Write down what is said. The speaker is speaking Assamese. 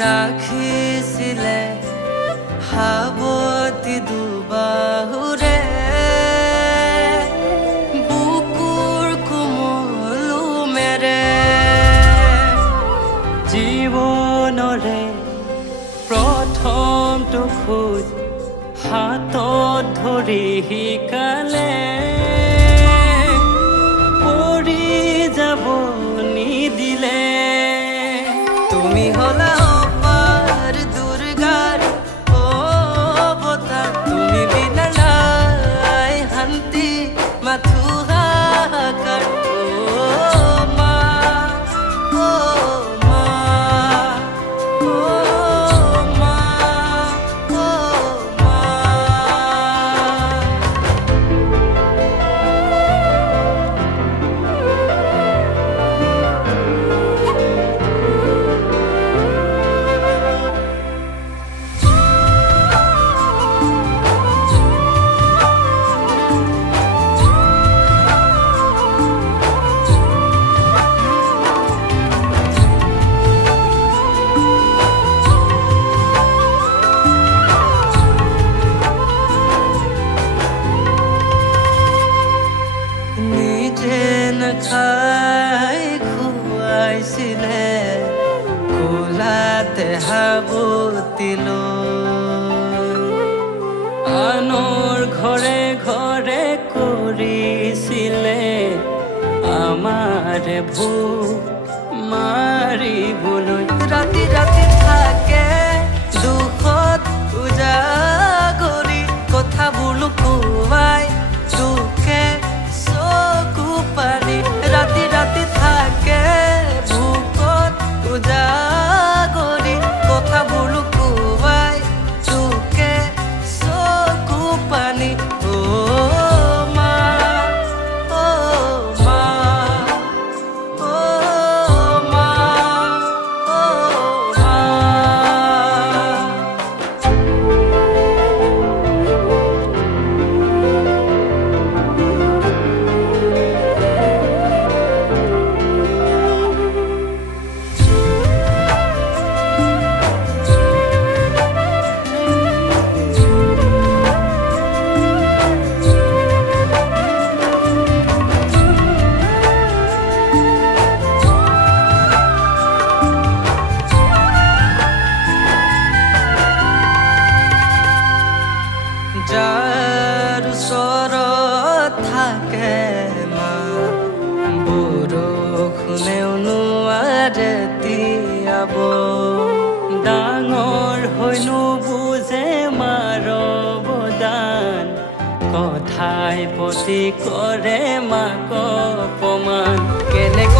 ৰাখিছিলে সাৱতি দুবাহুৰে বুকুৰ কোমল মেৰে জীৱনৰে প্ৰথমটো খোজ হাতত ধৰি শিকালে পৰি যাব নিদিলে তুমি হলা অপাৰ দুৰ্গাৰ অৱতাৰ তুমি বিনা নাই শান্তি মাথো হাহাকাৰ খাই খুৱাইছিলে কোলাতে সাৱতিলো আনৰ ঘৰে ঘৰে কৰিছিলে আমাৰ ভোক মাৰিবলৈ ৰাতি ৰাতি থাকে দুখত উজাগৰি কথাবোৰ লুকুৱাই দুখে চকু পানী ৰাতি ৰাতি থাকে ভোকত উজাগৰি কথাবোৰ লুকুৱাই দুখে চকু পানী মা মা মা যাৰ ওচৰত থাকে মা বৰষুণেও নোৱাৰে তিয়াব ডাঙৰ হৈ নুবুজে মাৰ অৱদান কথাই প্ৰতি কৰে মাক অপমান কেনেকৈ